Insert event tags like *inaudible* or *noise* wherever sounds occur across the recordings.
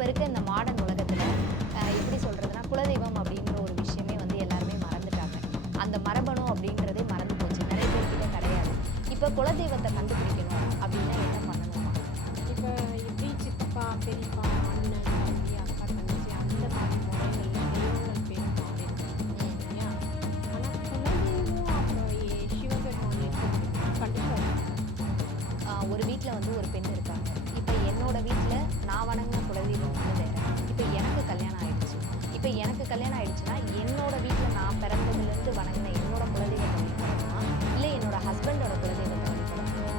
இப்போ இருக்க இந்த மாடர்ன் உலகத்தில் எப்படி சொல்கிறதுனா குலதெய்வம் அப்படின்ற ஒரு விஷயமே வந்து எல்லாருமே மறந்துட்டாங்க. அந்த மரபணு அப்படின்றதே மறந்து போச்சு. நிறைய பேர்கிட்ட கிடையாது. இப்போ குலதெய்வத்தை கண்டுபிடிக்கணும் அப்படின்னா என்ன பண்ணணுமா? இப்போ எப்படி சித்தப்பா பெரியப்பா அண்ணன் தம்பி அக்கா தங்கச்சி அந்த மாதிரி முறைகளில் தெய்வங்கள் பேர் மாறி இருக்கு இல்லையா? ஆனால் குலதெய்வம் அப்புறம் சிவபெருமான் கண்டிப்பாக ஒரு வீட்டில் வந்து ஒரு பெண் கல்யாணம் ஆயிடுச்சுன்னா என்னோட வீட்டில் நான் பிறந்ததுலேருந்து வணங்கின என்னோட குலதெய்வத்தை வழிபடணுமா இல்லை என்னோட ஹஸ்பண்டோட குலதெய்வத்தை வழிபடணுமா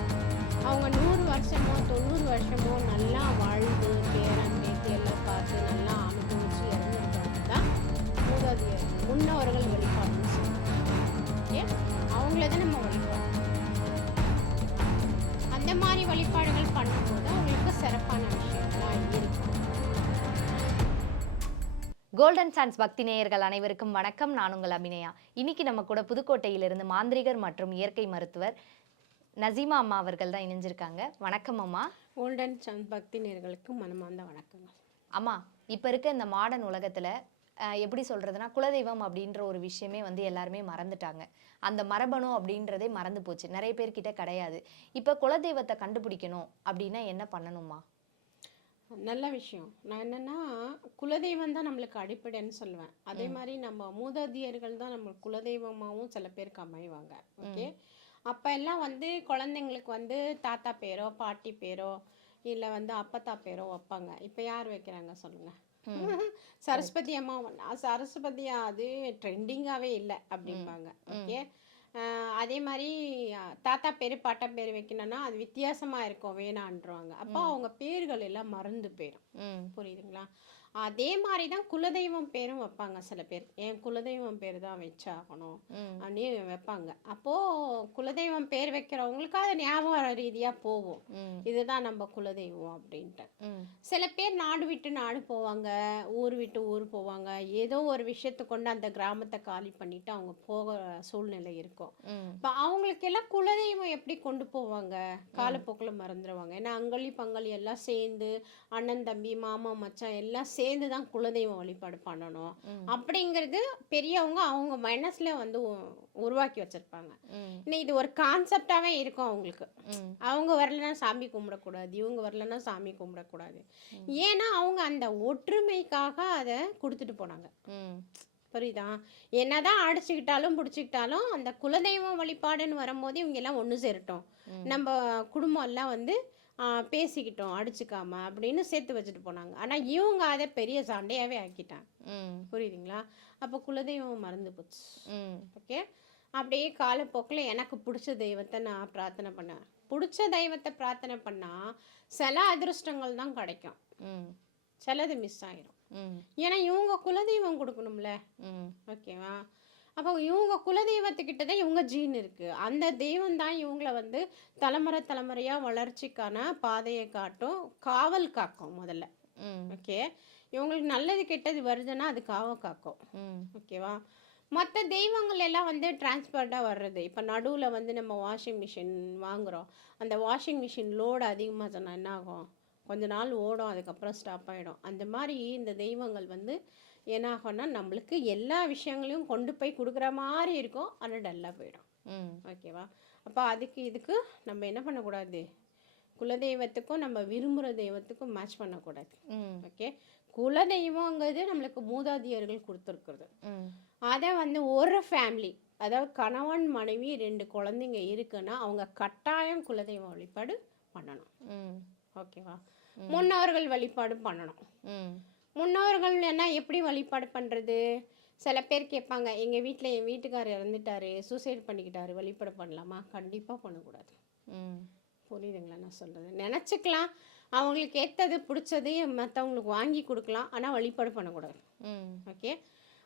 அவங்க நூறு வருஷமோ தொண்ணூறு வருஷமோ நல்லா வாழ்ந்து பேரன் பேத்தி எல்லாம் பார்த்து நல்லா அனுபவிச்சு இறந்துருக்காங்க தான் மூதாதையர் முன்னோர்கள் வழிபாடுன்னு சொல்லுவாங்க ஏன்? அவங்கள தான் கோல்டன் சான்ஸ் பக்தி நேயர்கள் அனைவருக்கும் வணக்கம். நான் உங்கள் அபிநயா. இன்னைக்கு நம்ம கூட புதுக்கோட்டையிலிருந்து மாந்திரிகர் மற்றும் இயற்கை மருத்துவர் நசீமா அம்மா அவர்கள் தான் இணைஞ்சிருக்காங்க. வணக்கம் அம்மா. கோல்டன் சந்த் பக்தி நேர்களுக்கு மனமார்ந்த வணக்கங்கள். அம்மா இப்போ இருக்க இந்த மாடர்ன் உலகத்தில் எப்படி சொல்கிறதுனா குலதெய்வம் அப்படின்ற ஒரு விஷயமே வந்து எல்லாருமே மறந்துட்டாங்க. அந்த மரபணு அப்படின்றதே மறந்து போச்சு. நிறைய பேர்கிட்ட கிடையாது. இப்போ குலதெய்வத்தை கண்டுபிடிக்கணும் அப்படின்னா என்ன பண்ணணுமா நல்ல விஷயம். நான் என்னன்னா குலதெய்வம் தான் நம்மளுக்கு அடிப்படைன்னு சொல்லுவேன். அதே மாதிரி நம்ம மூதாதையர்கள் தான் நம்ம குலதெய்வமாகவும் சில பேருக்கு அமைவாங்க. ஓகே? அப்போ எல்லாம் வந்து குழந்தைங்களுக்கு வந்து தாத்தா பேரோ பாட்டி பேரோ இல்லை வந்து அப்பத்தா பேரோ வைப்பாங்க. இப்போ யார் வைக்கிறாங்க சொல்லுங்க? சரஸ்வதி அம்மா சரஸ்வதியா அது ட்ரெண்டிங்காகவே இல்லை அப்படிம்பாங்க. ஓகே? அதே மாதிரி தாத்தா பேர் பாட்டா பேர் வைக்கணும்னா அது வித்தியாசமாக இருக்கும் வேணான்றவாங்க. அப்போ அவங்க பேர்கள் எல்லாம் மறந்து போயிடும் புரியுதுங்களா? அதே மாதிரி தான் குலதெய்வம் பேரும் வைப்பாங்க சில பேர். என் குலதெய்வம் பேர் தான் வச்சாகணும் அப்படின்னு வைப்பாங்க. அப்போது குலதெய்வம் பேர் வைக்கிறவங்களுக்கு அது ஞாபக ரீதியாக போகும். இதுதான் நம்ம குலதெய்வம் அப்படின்ட்டு. சில பேர் நாடு விட்டு நாடு போவாங்க ஊர் விட்டு ஊர் போவாங்க. ஏதோ ஒரு விஷயத்தை கொண்டு அந்த கிராமத்தை காலி பண்ணிட்டு அவங்க போக சூழ்நிலை இருக்கும். இப்போ அவங்களுக்கு எல்லாம் குலதெய்வம் எப்படி கொண்டு போவாங்க? காலப்போக்கில் மறந்துடுவாங்க ஏன்னா அங்கலி பங்காளி எல்லாம் சேர்ந்து அண்ணன் தம்பி மாமா மச்சான் எல்லாம் சேர்ந்து தான் குலதெய்வம் வழிபாடு பண்ணணும். அப்படிங்கிறது பெரியவங்க அவங்க மனசுல வந்து உருவாக்கி வச்சிருப்பாங்க. இன்னும் இது ஒரு கான்செப்டாகவே இருக்கும் அவங்களுக்கு. அவங்க வரலன்னா சாமி கும்பிடக்கூடாது இவங்க வரலன்னா சாமி கும்பிடக்கூடாது. ஏன்னா அவங்க அந்த ஒற்றுமைக்காக அதை கொடுத்துட்டு போனாங்க. புரியுதா? என்னதான் அடிச்சுக்கிட்டாலும் பிடிச்சிக்கிட்டாலும் அந்த குலதெய்வம் வழிபாடுன்னு வரும்போது இவங்க எல்லாம் ஒன்று சேரட்டும். நம்ம குடும்பம் எல்லாம் வந்து பேசிக்கிட்டோம் அடிச்சுக்காம அப்படின்னு சேர்த்து வச்சுட்டு போனாங்க. ஆனால் இவங்க அதை பெரிய சண்டையாகவே ஆக்கிட்டாங்க. ம். புரியுதுங்களா? அப்போ குலதெய்வம் மறந்து போச்சு. ம். ஓகே? அப்படியே காலப்போக்கில் எனக்கு பிடிச்ச தெய்வத்தை நான் பிரார்த்தனை பண்ணேன் பிடிச்ச தெய்வத்தை பிரார்த்தனை பண்ணால் சில அதிர்ஷ்டங்கள் தான் கிடைக்கும். ம். சிலது மிஸ் ஆயிரும். ம். ஏன்னா இவங்க குலதெய்வம் கொடுக்கணும்ல. ம். ஓகேவா? அப்போ இவங்க குலதெய்வத்துக்கிட்ட தான் இவங்க ஜீன் இருக்குது அந்த தெய்வம் தான் இவங்கள வந்து தலைமுறை தலைமுறையாக வளர்ச்சிக்கான பாதையை காட்டும். காவல் காக்கும் முதல்ல. ஓகே? இவங்களுக்கு நல்லது கெட்டது வருதுன்னா அது காவல் காக்கும். ஓகேவா? மற்ற தெய்வங்கள் எல்லாம் வந்து டிரான்ஸ்பர்டாக வர்றது. இப்போ நடுவில் வந்து நம்ம வாஷிங் மிஷின் வாங்குகிறோம் அந்த வாஷிங் மிஷின் லோடு அதிகமாக சொன்னால் என்ன ஆகும் கொஞ்ச நாள் ஓடும் அதுக்கப்புறம் ஸ்டாப் ஆகிடும் அந்த மாதிரி இந்த தெய்வங்கள் வந்து என்ன ஆகும்னா நம்மளுக்கு எல்லா விஷயங்களையும் கொண்டு போய் கொடுக்குற மாதிரி இருக்கும். ஆனால் டல்லாக போயிடும். ம். ஓகேவா? அப்போ அதுக்கு இதுக்கு நம்ம என்ன பண்ணக்கூடாது? குலதெய்வத்துக்கும் நம்ம விரும்புகிற தெய்வத்துக்கும் மேட்ச் பண்ணக்கூடாது. ம். ஓகே? குலதெய்வங்கிறது நம்மளுக்கு மூதாதையர்கள் கொடுத்துருக்குறது. அதை வந்து ஒரு ஃபேமிலி அதாவது கணவன் மனைவி ரெண்டு குழந்தைங்க இருக்குன்னா அவங்க கட்டாயம் குலதெய்வ வழிபாடு பண்ணணும். ஓகேவா? முன்னோர்கள் வழிபாடு பண்ணணும். முன்னோர்கள் என்ன எப்படி வழிபாடு பண்ணுறது சில பேர் கேட்பாங்க எங்கள் வீட்டில் என் வீட்டுக்காரர் இறந்துட்டாரு சூசைட் பண்ணிக்கிட்டாரு வழிபாடு பண்ணலாமா? கண்டிப்பாக பண்ணக்கூடாது. ம். புரியுதுங்களா நான் சொல்கிறது நினச்சிக்கலாம் அவங்களுக்கு ஏற்றது பிடிச்சது மற்றவங்களுக்கு வாங்கி கொடுக்கலாம் ஆனால் வழிபாடு பண்ணக்கூடாது. ம். ஓகே?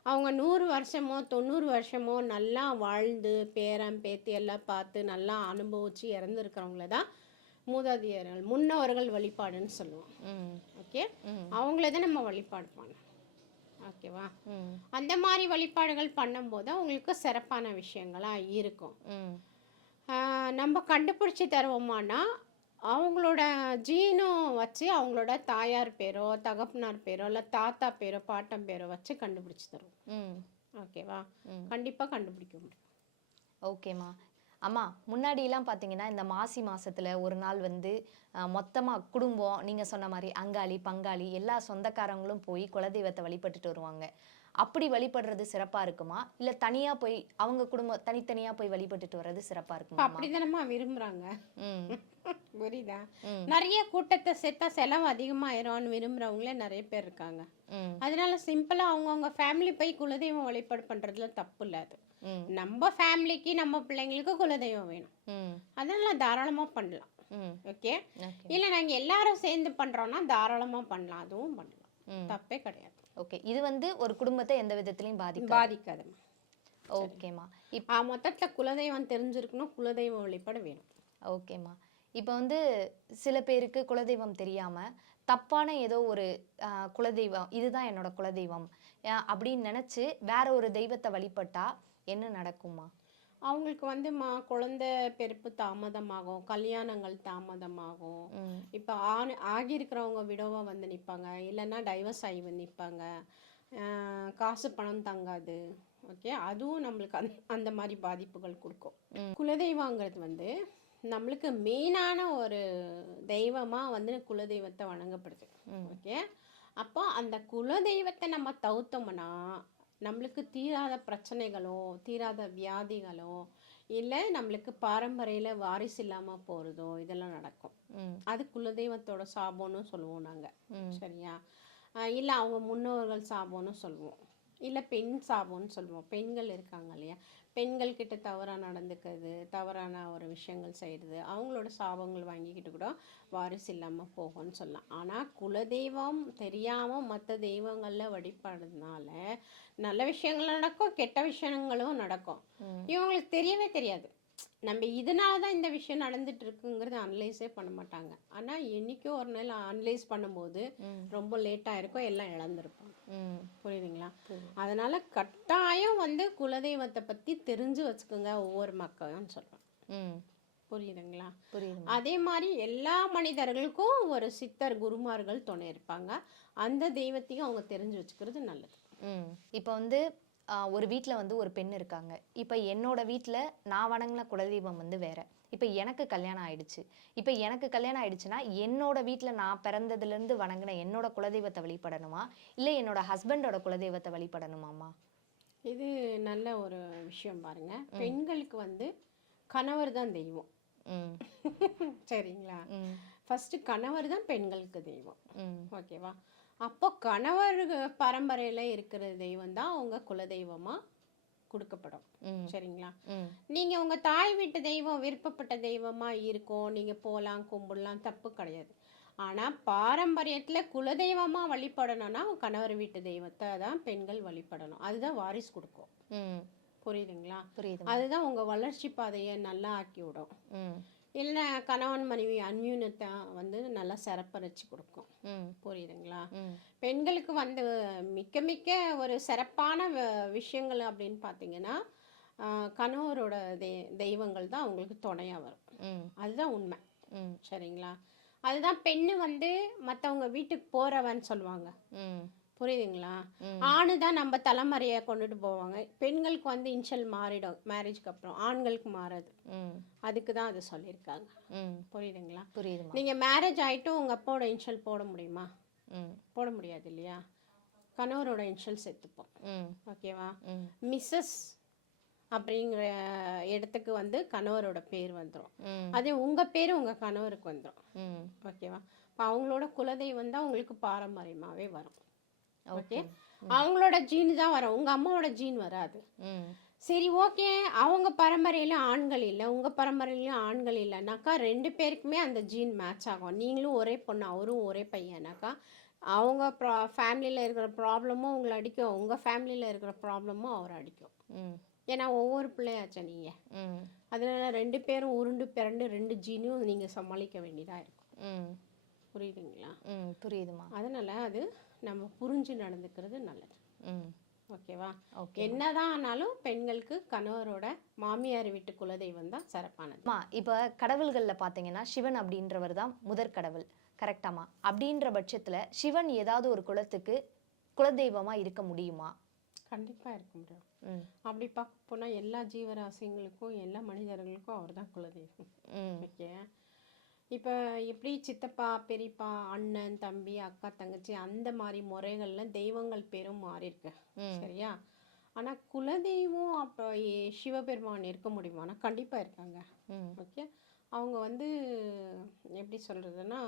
அவங்க நூறு வருஷமோ தொண்ணூறு வருஷமோ நல்லா வாழ்ந்து பேரன் பேத்தி எல்லாம் பார்த்து நல்லா அனுபவிச்சு இறந்துருக்கிறவங்கள தான் மூதாதையர்கள் முன்னோர்கள் வழிபாடுன்னு சொல்லுவோம். ம். ஓகே. அவங்கள தான் நம்ம வழிபாடு பண்ணணும். ஓகேவா? அந்த மாதிரி வழிபாடுகள் பண்ணும்போது அவங்களுக்கு சிறப்பான விஷயங்களாக இருக்கும். நம்ம கண்டுபிடிச்சி தருவோமானா அவங்களோட ஜீனும் வச்சு அவங்களோட தாயார் பேரோ தகப்பனார் பேரோ இல்லை தாத்தா பேரோ பாட்டன் பேரோ வச்சு கண்டுபிடிச்சி தரும் ம். ஓகேவா? கண்டிப்பாக கண்டுபிடிக்க முடியும். ஓகேம்மா. அம்மா முன்னாடிலாம் பார்த்தீங்கன்னா இந்த மாசி மாசத்துல ஒரு நாள் வந்து மொத்தமாக குடும்பம் நீங்கள் சொன்ன மாதிரி அங்காளி பங்காளி எல்லா சொந்தக்காரங்களும் போய் குலதெய்வத்தை வழிபட்டுட்டு வருவாங்க. அப்படி வழிபடுறது சிறப்பாக இருக்குமா? இல்லை தனியாக போய் அவங்க குடும்பம் தனித்தனியாக போய் வழிபட்டுட்டு வர்றது சிறப்பாக இருக்குமா? அப்படி தானம்மா விரும்புகிறாங்க *laughs* புரியுதா? நிறைய கூட்டத்தை சேர்த்தா செலவு அதிகமாயிடும்னு விரும்புகிறவங்களே நிறைய பேர் இருக்காங்க. அதனால சிம்பிளாக அவங்கவுங்க ஃபேமிலி போய் குலதெய்வம் வழிபாடு பண்ணுறதுல தப்பு இல்லை அது. நம்ம ஃபேமிலிக்கு நம்ம பிள்ளைங்களுக்கு குலதெய்வம் வேணும். ம். அதனால தாராளமாக பண்ணலாம். ஓகே? இல்லை நாங்கள் எல்லாரும் சேர்ந்து பண்ணுறோன்னா தாராளமாக பண்ணலாம். அதுவும் பண்ணலாம். தப்பே கிடையாது. ஓகே. இது வந்து ஒரு குடும்பத்தை எந்த விதத்துலையும் பாதிக்காது. பாதிக்காதும்மா. ஓகேம்மா. இப் ஆ மொத்தத்தில் குலதெய்வம் தெரிஞ்சிருக்கணும் குலதெய்வம் வழிபாடு வேணும். ஓகேம்மா. இப்போ வந்து சில பேருக்கு குலதெய்வம் தெரியாம தப்பான ஏதோ ஒரு குலதெய்வம் இதுதான் என்னோட குலதெய்வம். அப்படின்னு நினைச்சு வேற ஒரு தெய்வத்தை வழிபட்டா என்ன நடக்குமா அவங்களுக்கு வந்து மா குழந்தை பிறப்பு தாமதமாகும் கல்யாணங்கள் தாமதமாகும். இப்போ ஆண் ஆகியிருக்கிறவங்க விடவா வந்து நிற்பாங்க இல்லைன்னா டைவர்ஸ் ஆகி வந்து நிற்பாங்க காசு பணம் தங்காது. ஓகே அதுவும் நம்மளுக்கு அந்த அந்த மாதிரி பாதிப்புகள் கொடுக்கும். குலதெய்வங்கிறது வந்து நம்மளுக்கு மெயினான ஒரு தெய்வமாக வந்து குலதெய்வத்தை வணங்கப்படுது. ஓகே அப்போ அந்த குலதெய்வத்தை நம்ம தவிர்த்தோம்னா நம்மளுக்கு தீராத பிரச்சனைகளோ தீராத வியாதிகளோ இல்லை நம்மளுக்கு பாரம்பரியில் வாரிசு இல்லாமல் போகிறதோ இதெல்லாம் நடக்கும். அது குலதெய்வத்தோட சாபம்னு சொல்லுவோம் நாங்கள் சரியா? இல்லை அவங்க முன்னோர்கள் சாபம்னு சொல்லுவோம். இல்லை பெண் சாபம்னு சொல்லுவோம். பெண்கள் இருக்காங்க இல்லையா? பெண்கள் கிட்ட தவறாக நடந்துக்கிறது தவறான ஒரு விஷயங்கள் செய்கிறது அவங்களோட சாபங்கள் வாங்கிக்கிட்டு கூட வாரிசு இல்லாமல் போகும்னு சொல்லலாம். ஆனால் குலதெய்வம் தெரியாமல் மற்ற தெய்வங்களில் வழிபடுறதுனால நல்ல விஷயங்கள் நடக்கும் கெட்ட விஷயங்களும் நடக்கும். இவங்களுக்கு தெரியவே தெரியாது. நம்ம இதனால தான் இந்த விஷயம் நடந்துட்டு இருக்குங்கிறது அனலைஸே பண்ண மாட்டாங்க. ஆனால் என்னைக்கோ ஒரு நாள் அனலைஸ் பண்ணும்போது ரொம்ப லேட்டாக இருக்கும் எல்லாம் இழந்திருப்பாங்க. புரியுதுங்களா? புரியுது. அதனால கட்டாயம் வந்து குலதெய்வத்தை பற்றி தெரிஞ்சு வச்சுக்கோங்க ஒவ்வொரு மக்களும் சொல்லுவேன் ம். புரியுதுங்களா? புரியுதுமா அதே மாதிரி எல்லா மனிதர்களுக்கும் ஒரு சித்தர் குருமார்கள் துணை இருப்பாங்க. அந்த தெய்வத்தையும் அவங்க தெரிஞ்சு வச்சுக்கிறது நல்லது. இப்போ வந்து ஒரு வீட்டில் வந்து ஒரு பெண் இருக்காங்க. இப்போ என்னோட வீட்டில் நான் வணங்கின குலதெய்வம் வந்து வேற. இப்போ எனக்கு கல்யாணம் ஆயிடுச்சு. இப்போ எனக்கு கல்யாணம் ஆயிடுச்சுன்னா என்னோட வீட்டில் நான் பிறந்ததுலேருந்து வணங்கின என்னோட குலதெய்வத்தை வழிபடணுமா? இல்லை என்னோட ஹஸ்பண்டோட குலதெய்வத்தை வழிபடணுமாம்மா? இது நல்ல ஒரு விஷயம் பாருங்க. பெண்களுக்கு வந்து கணவர் தான் தெய்வம். ம். *laughs* சரிங்களா? ஃபர்ஸ்ட் கணவர் தான் பெண்களுக்கு தெய்வம். ஓகேவா அப்போ கணவர் பரம்பரையில் இருக்கிற தெய்வம் தான் அவங்க குலதெய்வமாக கொடுக்கப்படும். சரிங்களா? ம். நீங்கள் உங்கள் தாய் வீட்டு தெய்வம் விருப்பப்பட்ட தெய்வமாக இருக்கும். நீங்கள் போகலாம் கும்பிடலாம் தப்பு கிடையாது. ஆனால் பாரம்பரியத்தில் குலதெய்வமாக வழிபடணும்னா கணவர் வீட்டு தெய்வத்தை தான் பெண்கள் வழிபடணும். அதுதான் வாரிசு கொடுக்கும். புரியுதுங்களா? புரியுது அதுதான் உங்கள் வளர்ச்சி பாதையை நல்லா ஆக்கி விடும் இல்லை கணவன் மனைவி அந்யூனத்தை வந்து நல்லா சிறப்பரிச்சு கொடுக்கும். ம். புரியுதுங்களா? பெண்களுக்கு வந்து மிக்க மிக்க ஒரு சிறப்பான விஷயங்கள் அப்படின்னு பார்த்தீங்கன்னா கணவரோட தெய் தெய்வங்கள் தான் அவங்களுக்கு துணையாக வரும். ம். அதுதான் உண்மை. ம். சரிங்களா? அதுதான் பெண்ணு வந்து மற்றவங்க வீட்டுக்கு போகிறவன்னு சொல்லுவாங்க. ம். புரியுதுங்களா. ஆணு தான் நம்ம தலைமுறையை கொண்டுட்டு போவாங்க. பெண்களுக்கு வந்து இன்ஷியல் மாறிடும். மேரேஜ்க்கு அப்புறம் ஆண்களுக்கு மாறாது. அதுக்கு தான் அது சொல்லியிருக்காங்க. புரியுதுங்களா? புரியுதுமா. நீங்கள் மேரேஜ் ஆகிட்டும் உங்கள் அப்பாவோட இன்ஷியல் போட முடியுமா? போட முடியாது இல்லையா? கணவரோட இன்ஷியல் சேர்த்துப்போம் ம். ஓகேவா? மிஸ்ஸஸ் அப்படிங்கிற இடத்துக்கு வந்து கணவரோட பேர் வந்துடும் அதே உங்கள் பேர் உங்கள் கணவருக்கு வந்துடும் ஓகேவா? இப்போ அவங்களோட குலதெய்வம் தான் உங்களுக்கு பாரம்பரியமாகவே வரும். ஓகே அவங்களோட ஜீன் தான் வரும். உங்கள் அம்மாவோட ஜீன் வராது. ம் சரி ஓகே அவங்க பரம்பரையில் ஆண்கள் இல்லை. உங்கள் பரம்பரையிலையும் ஆண்கள் இல்லைனாக்கா ரெண்டு பேருக்குமே அந்த ஜீன் மேட்ச் ஆகும். நீங்களும் ஒரே பொண்ணு அவரும் ஒரே பையனாக்கா. அவங்க ப்ரா ஃபேமிலியில் இருக்கிற ப்ராப்ளமும் உங்களை அடிக்கும். உங்கள் ஃபேமிலியில் இருக்கிற ப்ராப்ளமும் அவரை அடிக்கும். ம் ஏன்னா ஒவ்வொரு பிள்ளையாச்சா நீங்கள் அதனால ரெண்டு பேரும் உருண்டு பிறண்டு ரெண்டு ஜீனும் நீங்கள் சமாளிக்க வேண்டியதாக இருக்கும். புரியுதுங்களா? புரியுதுமா அதனால் அது நம்ம புரிஞ்சு நடந்துக்கிறது நல்லது. ம். ஓகேவா? ஓகே. என்னதான் ஆனாலும் பெண்களுக்கு கணவரோட மாமியார் வீட்டு குலதெய்வம் தான் சிறப்பானது. இப்போ கடவுள்களில் பார்த்தீங்கன்னா சிவன் அப்படின்றவர் தான் முதற் கடவுள். கரெக்டாமா அப்படின்ற பட்சத்தில் சிவன் ஏதாவது ஒரு குலத்துக்கு குலதெய்வமாக இருக்க முடியுமா? கண்டிப்பா இருக்க முடியும். ம். அப்படி பார்க்க போனா எல்லா ஜீவராசிங்களுக்கும் எல்லா மனிதர்களுக்கும் அவர் தான் குலதெய்வம். ஓகே? இப்போ எப்படி சித்தப்பா பெரியப்பா அண்ணன் தம்பி அக்கா தங்கச்சி அந்த மாதிரி முறைகள்ல தெய்வங்கள் பேரும் மாறி இருக்கு ம். சரியா? ஆனா குலதெய்வம் அப்போ சிவபெருமான் இருக்க முடியுமானா கண்டிப்பா இருக்காங்க. ஓகே? அவங்க வந்து எப்படி சொல்றதுன்னா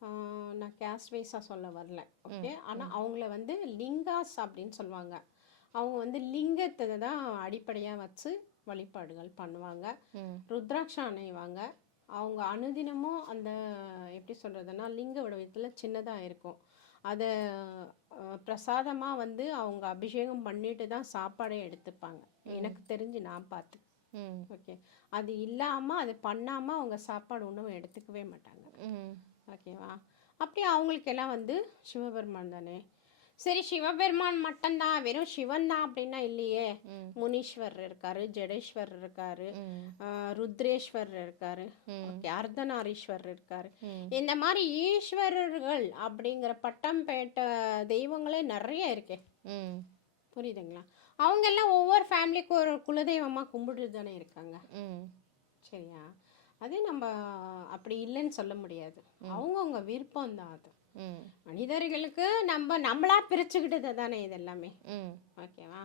ஆஹ் நான் கேஸ்ட் வைஸாக சொல்ல வரல. ஓகே? ஆனால் அவங்கள வந்து லிங்காஸ் அப்படின்னு சொல்லுவாங்க. அவங்க வந்து லிங்கத்தை தான் அடிப்படையாக வச்சு வழிபாடுகள் பண்ணுவாங்க. ருத்ராட்சம் அணைவாங்க. அவங்க அனுதினமும் அந்த எப்படி சொல்கிறதுனா லிங்க வடிவத்தில் சின்னதாக இருக்கும். அதை பிரசாதமாக வந்து அவங்க அபிஷேகம் பண்ணிட்டு தான் சாப்பாடே எடுத்துப்பாங்க. எனக்கு தெரிஞ்சு நான் பார்த்து ம். ஓகே. அது இல்லாமல் அது பண்ணாமல் அவங்க சாப்பாடு உணவு எடுத்துக்கவே மாட்டாங்க. ம். ஓகேவா? அப்படி அவங்களுக்கெல்லாம் வந்து சிவபெருமான் தானே? சரி சிவபெருமான் மட்டும்தான் வெறும் சிவன் தான் அப்படின்னா இல்லையே. ம். முனீஸ்வரர் இருக்காரு ஜடேஸ்வரர் இருக்காரு ருத்ரேஸ்வரர் இருக்காரு அர்த்தநாரீஸ்வரர் இருக்காரு. இந்த மாதிரி ஈஸ்வரர்கள் அப்படிங்கிற பட்டம் பெற்ற தெய்வங்களே நிறைய இருக்கே. புரியுதுங்களா? அவங்க எல்லாம் ஒவ்வொரு ஃபேமிலிக்கும் ஒரு குலதெய்வமா கும்பிட்டு தானே இருக்காங்க சரியா? அது நம்ம அப்படி இல்லைன்னு சொல்ல முடியாது. அவங்கவுங்க விருப்பம் தான் அது. மனிதர்களுக்கு நம்ம நம்மளா பிரிச்சுக்கிட்டது தானே இது எல்லாமே. ஓகேவா?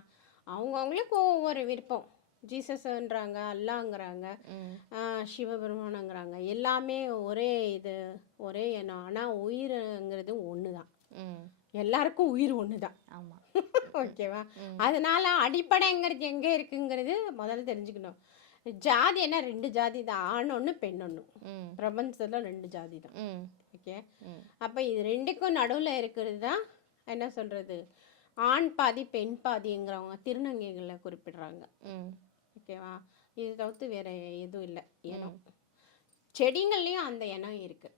அவங்கவுங்களுக்கு ஒவ்வொரு விருப்பம். ஜீசஸ்ன்றாங்க அல்லாங்கிறாங்க சிவபெருமானங்கிறாங்க. எல்லாமே ஒரே இது ஒரே எண்ணம். ஆனால் உயிருங்கிறது ஒன்று தான். எல்லாருக்கும் உயிர் ஒன்று தான். ஆமாம் *laughs* ஓகேவா? அதனால அடிப்படைங்கிறது எங்கே இருக்குங்கிறது முதல்ல தெரிஞ்சுக்கணும். ஜாதி என்ன? ரெண்டு ஜாதி தான். ஆண் ஒன்று பெண் ஒன்று பிரபஞ்சத்தில் ரெண்டு ஜாதி தான். ஓகே? அப்போ இது ரெண்டுக்கும் நடுவில் இருக்கிறது தான் என்ன சொல்கிறது ஆண் பாதி பெண் பாதிங்கிறவங்க திருநங்கைகளில் குறிப்பிடுறாங்க. ஓகேவா? இது தவிர்த்து வேற எதுவும் இல்லை. இனம். செடிங்கள்லேயும் அந்த இனம் இருக்கு.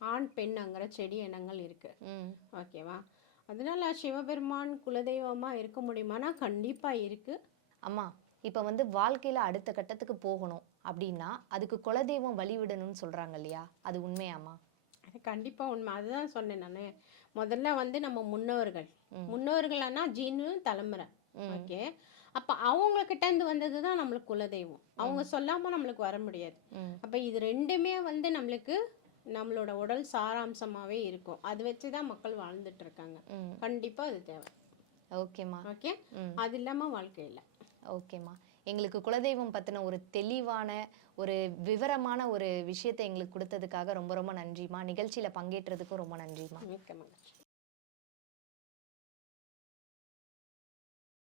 ஆண் பெண்ணுங்கிற செடி இனங்கள் இருக்கு. ஓகேவா? அதனால சிவபெருமான் குலதெய்வமா இருக்க முடியுமானா கண்டிப்பா இருக்கு. அம்மா இப்போ வந்து வாழ்க்கையில் அடுத்த கட்டத்துக்கு போகணும் அப்படின்னா அதுக்கு குலதெய்வம் வழிவிடணும்னு சொல்கிறாங்க இல்லையா? அது உண்மையாம்மா? அது கண்டிப்பா உண்மை. அதுதான் சொன்னேன் நான். முதல்ல வந்து நம்ம முன்னோர்கள். முன்னோர்கள்னா ஜீனு தலைமுறை. ஓகே. அப்ப அவங்க கிட்ட இருந்து வந்தது தான் நம்மளுக்கு குலதெய்வம். அவங்க சொல்லாம நம்மளுக்கு வர முடியாது. அப்ப இது ரெண்டுமே வந்து நம்மளுக்கு நம்மளோட உடல் சாராம்சமாவே இருக்கும். அது வச்சு தான் மக்கள் வாழ்ந்துட்டு இருக்காங்க. ம். கண்டிப்பா அது தேவை. ஓகேம்மா. ஓகே? அது இல்லாம வாழ்க்கை இல்லை. ஓகேம்மா. எங்களுக்கு குலதெய்வம் பற்றின ஒரு தெளிவான ஒரு விவரமான ஒரு விஷயத்தை எங்களுக்கு கொடுத்ததுக்காக ரொம்ப ரொம்ப நன்றிம்மா. நிகழ்ச்சியில் பங்கேற்றதுக்கும் ரொம்ப நன்றிம்மா. மிக்க மகிழ்ச்சி.